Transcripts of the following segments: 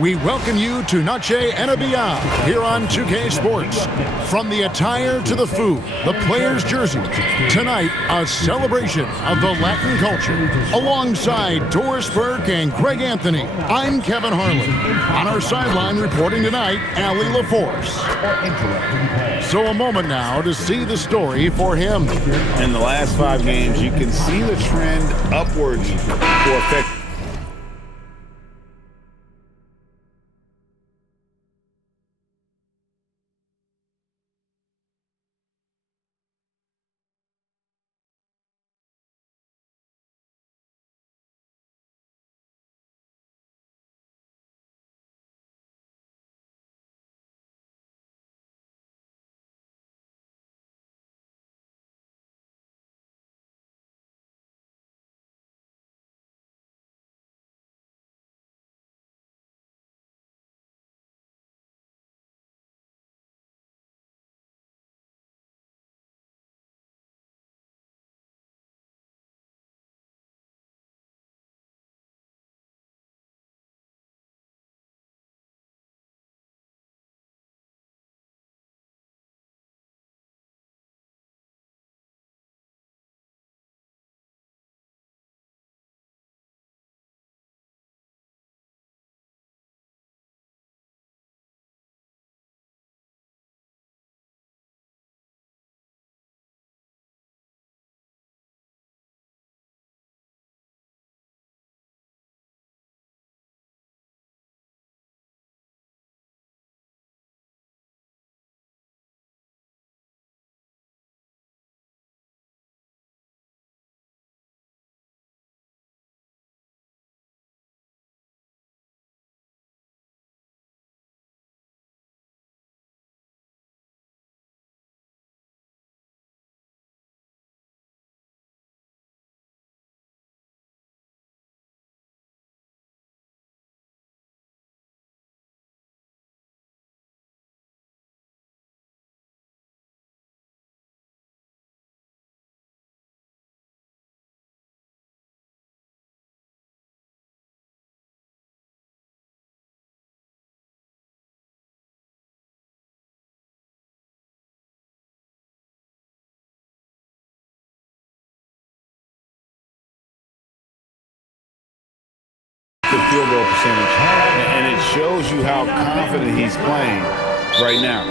We welcome you to Noche and Beyond here on 2K Sports. From the attire to the food, the players' jerseys, tonight a celebration of the Latin culture. Alongside Doris Burke and Greg Anthony, I'm Kevin Harlan. On our sideline reporting tonight, Allie LaForce. So a moment now to see the story for him. In the last 5 games, you can see the trend upwards for effect. Field goal percentage, and it shows you how confident he's playing right now.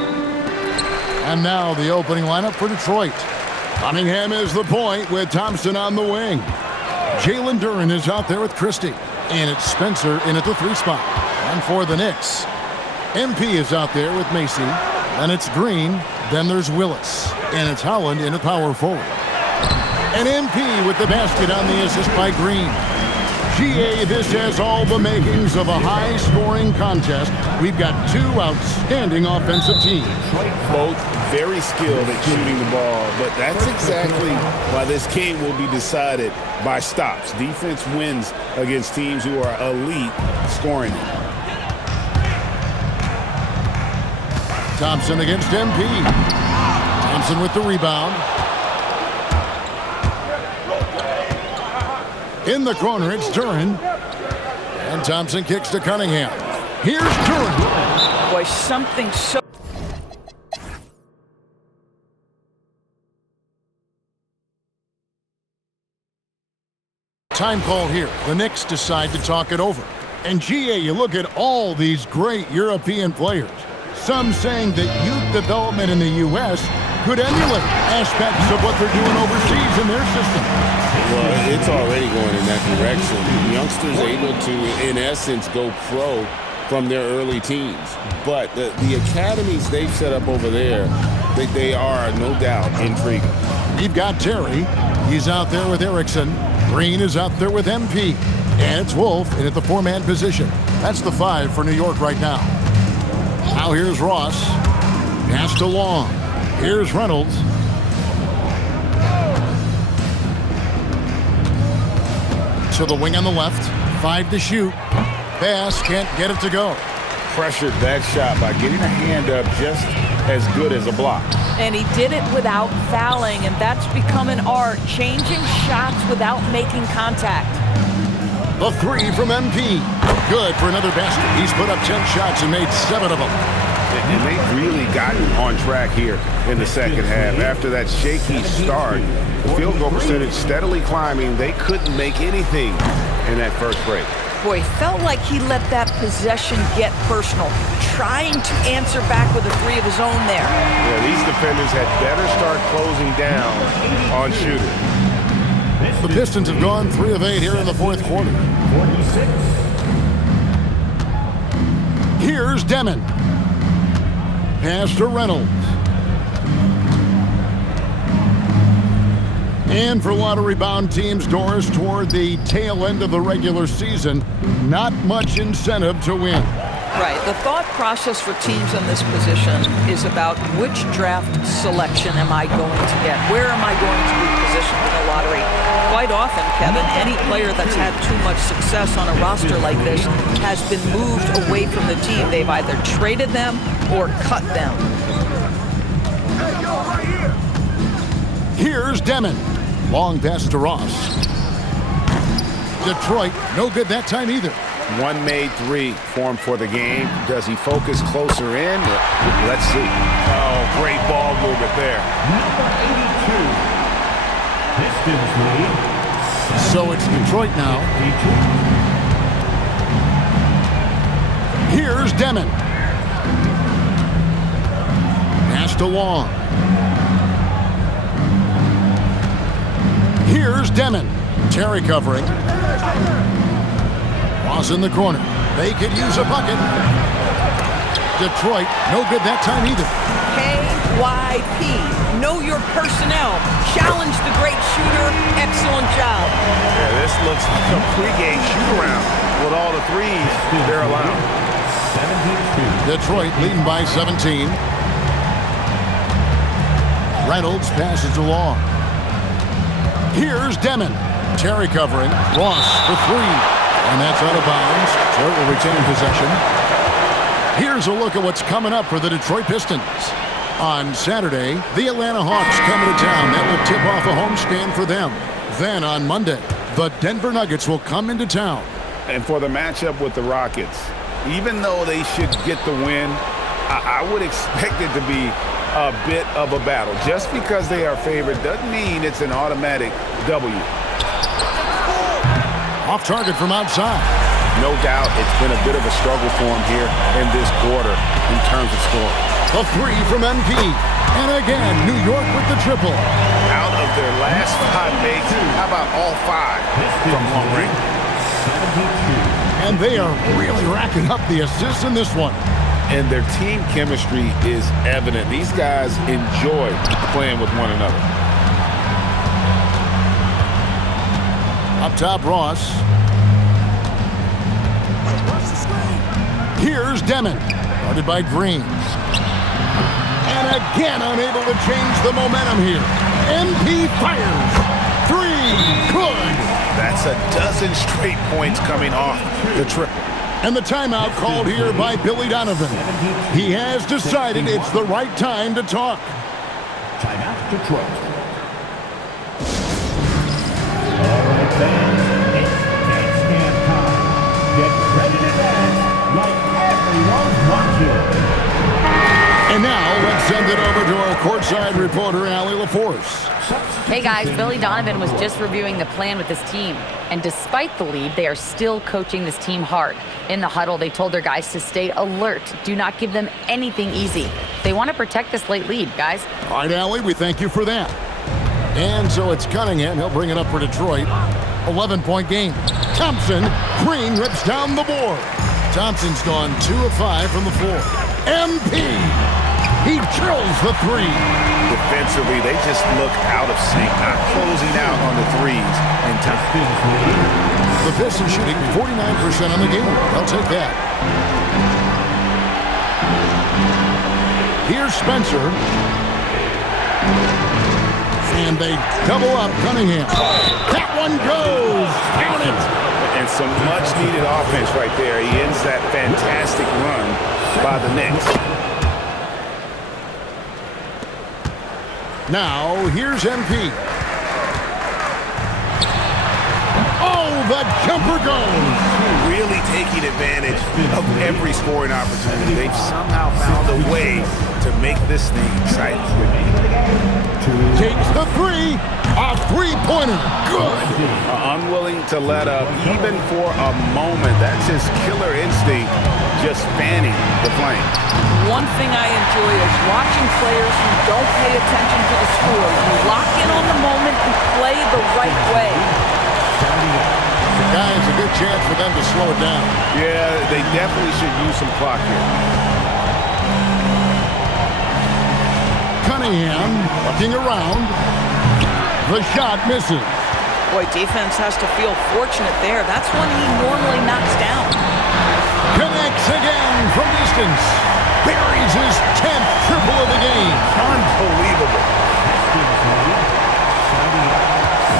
And now the opening lineup for Detroit. Cunningham is the point with Thompson on the wing. Jalen Duren is out there with Christie. And it's Spencer in at the 3 spot. And for the Knicks, MP is out there with Macy. Then it's Green. Then there's Willis. And it's Holland in at power forward. And MP with the basket on the assist by Green. GA, this has all the makings of a high-scoring contest. We've got 2 outstanding offensive teams. Both very skilled at shooting the ball, but that's exactly why this game will be decided by stops. Defense wins against teams who are elite scoring. Thompson against MP. Thompson with the rebound. In the corner, it's Duren. And Thompson kicks to Cunningham. Here's Duren. Boy, something so... Time call here. The Knicks decide to talk it over. And GA, you look at all these great European players. Some saying that youth development in the U.S. could emulate aspects of what they're doing overseas in their system. Well, it's already going in that direction. Youngsters able to, in essence, go pro from their early teens. But the academies they've set up over there, they are, no doubt, intriguing. You've got Terry. He's out there with Erickson. Green is out there with MP. And it's Wolf in at the 4-man position. That's the 5 for New York right now. Now here's Ross. Pass to Long. Here's Reynolds. To the wing on the left. 5 to shoot. Pass, can't get it to go. Pressured that shot by getting a hand up just as good as a block. And he did it without fouling, and that's become an art, changing shots without making contact. A three from MP. Good for another basket. He's put up 10 shots and made 7 of them. And they've really gotten on track here in the second half. After that shaky start, the field goal percentage steadily climbing. They couldn't make anything in that first break. Boy, felt like he let that possession get personal, trying to answer back with a three of his own there. Yeah, these defenders had better start closing down on shooters. The Pistons have gone 3 of 8 here in the fourth quarter. 46. Here's Demon. Pass to Reynolds. And for a lot of rebound teams, Doris, toward the tail end of the regular season, not much incentive to win. Right. The thought process for teams in this position is about which draft selection am I going to get? Where am I going to be positioned in the lottery? Quite often, Kevin, any player that's had too much success on a roster like this has been moved away from the team. They've either traded them or cut them. Here's Demon. Long pass to Ross. Detroit, no good that time either. One made three formed for the game. Does he focus closer in? Let's see. Oh, great ball movement there. Number 82. Pistons lead. So it's Detroit now. 82. Here's Demon. Pass to Long. Here's Demon. Terry covering. Ross in the corner. They could use a bucket. Detroit, no good that time either. KYP. Know your personnel. Challenge the great shooter. Excellent job. Yeah, this looks like a pregame shoot-around with all the threes they're allowing. 72. Detroit leading by 17. Reynolds passes along. Here's Demon. Terry covering. Ross for 3. And that's out of bounds. Detroit will retain possession. Here's a look at what's coming up for the Detroit Pistons. On Saturday, the Atlanta Hawks coming to town. That will tip off a homestand for them. Then on Monday, the Denver Nuggets will come into town. And for the matchup with the Rockets, even though they should get the win, I would expect it to be a bit of a battle. Just because they are favored doesn't mean it's an automatic W. Off target from outside. No doubt it's been a bit of a struggle for him here in this quarter in terms of scoring. A 3 from MP. And again, New York with the triple. Out of their last 5 makes, how about all 5 from long range? 72. And they are really racking up the assists in this one. And their team chemistry is evident. These guys enjoy playing with one another. Up top, Ross. Here's Demon. Guarded by Green. And again, unable to change the momentum here. MP fires. 3. Good. That's a dozen straight points coming off the triple. And the timeout called here by Billy Donovan. He has decided it's the right time to talk. Timeout, Detroit. All right, fans, it's dance stand time. Get ready to dance like everyone's watching. And now, let's send it over to our courtside reporter, Allie LaForce. Hey guys, Billy Donovan was just reviewing the plan with his team. And despite the lead, they are still coaching this team hard. In the huddle, they told their guys to stay alert. Do not give them anything easy. They want to protect this late lead, guys. All right, Allie, we thank you for that. And so it's Cunningham. He'll bring it up for Detroit. 11-point game. Thompson. Green rips down the board. Thompson's gone 2 of 5 from the floor. MP. He drills the 3. Defensively, they just look out of sync, not closing out on the threes in time. The Pistons shooting 49% on the game. I'll take that. Here's Spencer. And they double up Cunningham. That one goes. Count it. And some much-needed offense right there. He ends that fantastic run by the Knicks. Now, here's MP. Oh, the jumper goes. Really taking advantage of every scoring opportunity. They've somehow found a way to make this thing exciting. Takes the three. A three-pointer. Good. Unwilling to let up even for a moment. That's his killer instinct, just fanning the flame. One thing I enjoy is watching players who don't pay attention to the score. You lock in on the moment and play the right way. Guys, a good chance for them to slow it down. Yeah, they definitely should use some clock here. Cunningham looking around. The shot misses. Boy, defense has to feel fortunate there. That's one he normally knocks down. Connects again from distance. Buries his 10th triple of the game. Unbelievable.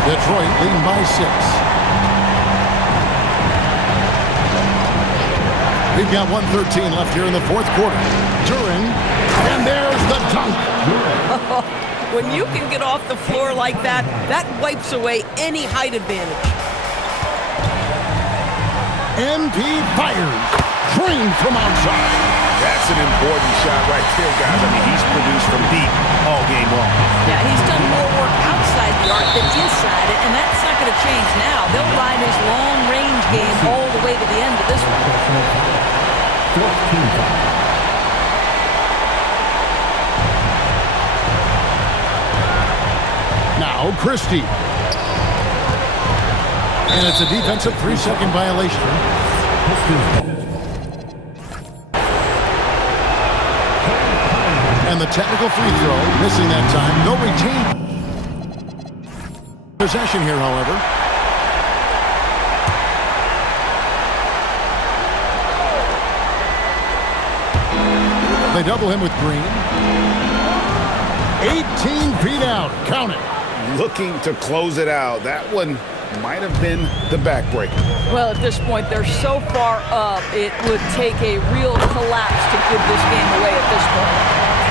Detroit leading by 6. We've got 1:13 left here in the fourth quarter. During, and there's the dunk. When you can get off the floor like that, that wipes away any height advantage. MP fires. Drained from outside. That's an important shot right there, guys. I mean, he's produced from deep all game long. Yeah, he's done more work outside the arc than inside it, and that's not going to change now. They'll ride his long-range game all the way to the end of this one. Now Christie. And it's a defensive 3-second violation. And the technical free throw, missing that time. They'll retain possession here, however. They double him with Green. 18 feet out. Count it. Looking to close it out. That one might have been the backbreaker. Well, at this point, they're so far up, it would take a real collapse to give this game away at this point.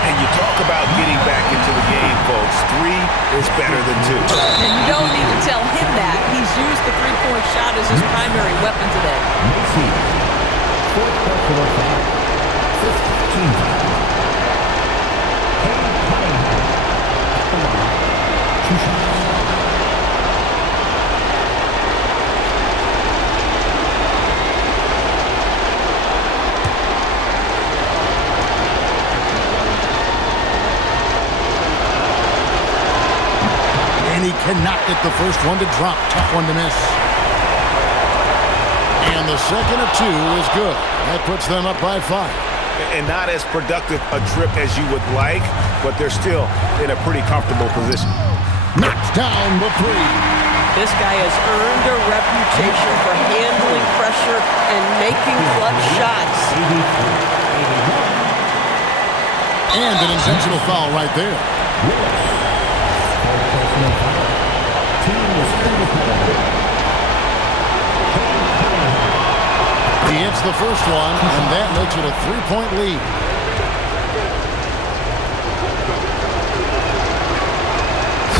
And you talk about getting back into the game, folks. 3 is better than 2. And you don't need to tell him that. He's used the three-point shot as his primary weapon today. And he cannot get the first one to drop. Tough one to miss. And the second of 2 is good. That puts them up by 5. And not as productive a trip as you would like, but they're still in a pretty comfortable position. Knocks down the 3. This guy has earned a reputation for handling pressure and making clutch shots. And an intentional foul right there. He hits the first one, and that makes it a 3-point lead.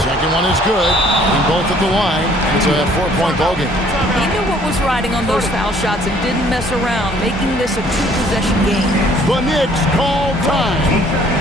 Second one is good. And both at the line. It's a 4-point ball game. He knew what was riding on those foul shots and didn't mess around, making this a 2-possession game. The Knicks call time.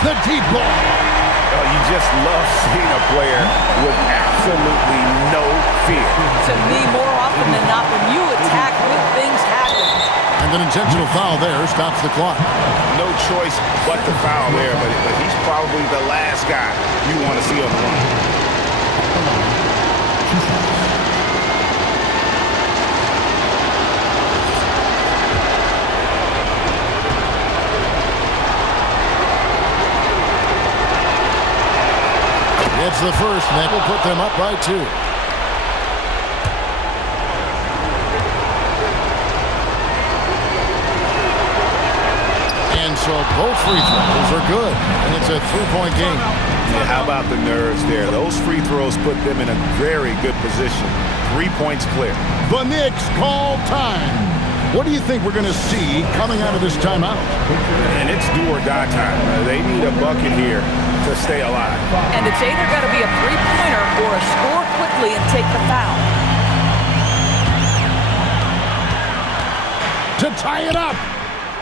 The deep ball. Oh, you just love seeing a player with absolutely no fear. To me, more often than not, when you attack, good things happen. And an intentional foul there stops the clock. No choice but to foul there, but he's probably the last guy you want to see on the run. It's the first, and that will put them up by 2. And so So both free throws are good, and it's a three-point game. Yeah, how about the nerves there? Those free throws put them in a very good position. 3 points clear. The Knicks call time. What do you think we're going to see coming out of this timeout? And it's do or die time. They need a bucket here to stay alive. And it's either got to be a three-pointer or a score quickly and take the foul. To tie it up.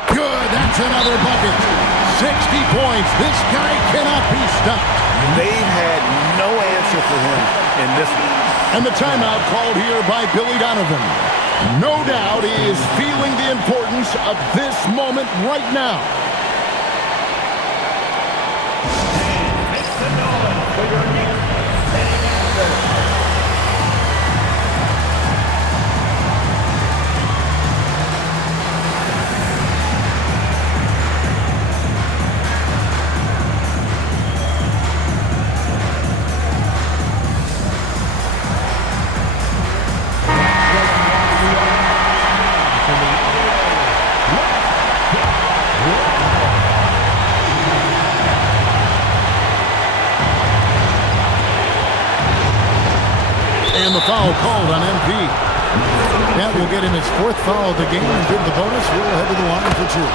Good, that's another bucket. 60 points. This guy cannot be stopped. They've had no answer for him in this one. And the timeout called here by Billy Donovan. No doubt he is feeling the importance of this moment right now. Make some noise for your Knicks setting answer. And the foul called on MP. That will get him his fourth foul of the game and give the bonus. We'll head to the line for two.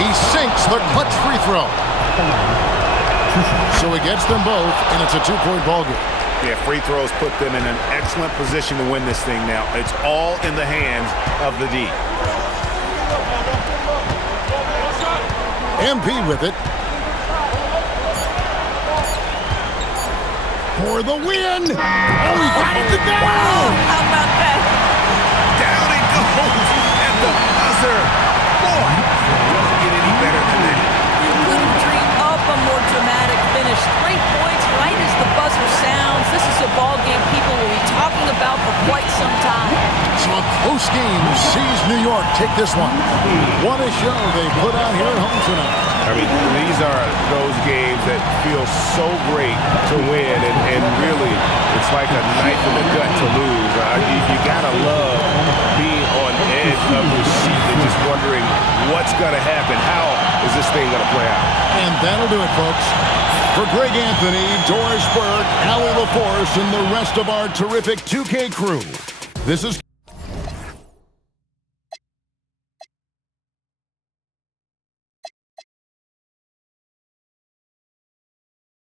He sinks the clutch free throw. So he gets them both, and it's a two-point ball game. Yeah, free throws put them in an excellent position to win this thing now. It's all in the hands of the D. MP with it. For the win! Oh, he got it to go! How about that? Down it goes at the buzzer. Boy, it doesn't get any better than that. You couldn't dream up a more dramatic finish. 3 points right as the buzzer sounds. This is a ball game people will be talking about for quite some time. So a close game sees New York take this one. What a show they put out here at home tonight. I mean, these are those games that feel so great to win, and really, it's like a knife in the gut to lose. You gotta love being on edge of your seat and just wondering what's gonna happen. How is this thing gonna play out? And that'll do it, folks. For Greg Anthony, Doris Burke, Allie LaForce, and the rest of our terrific 2K crew, this is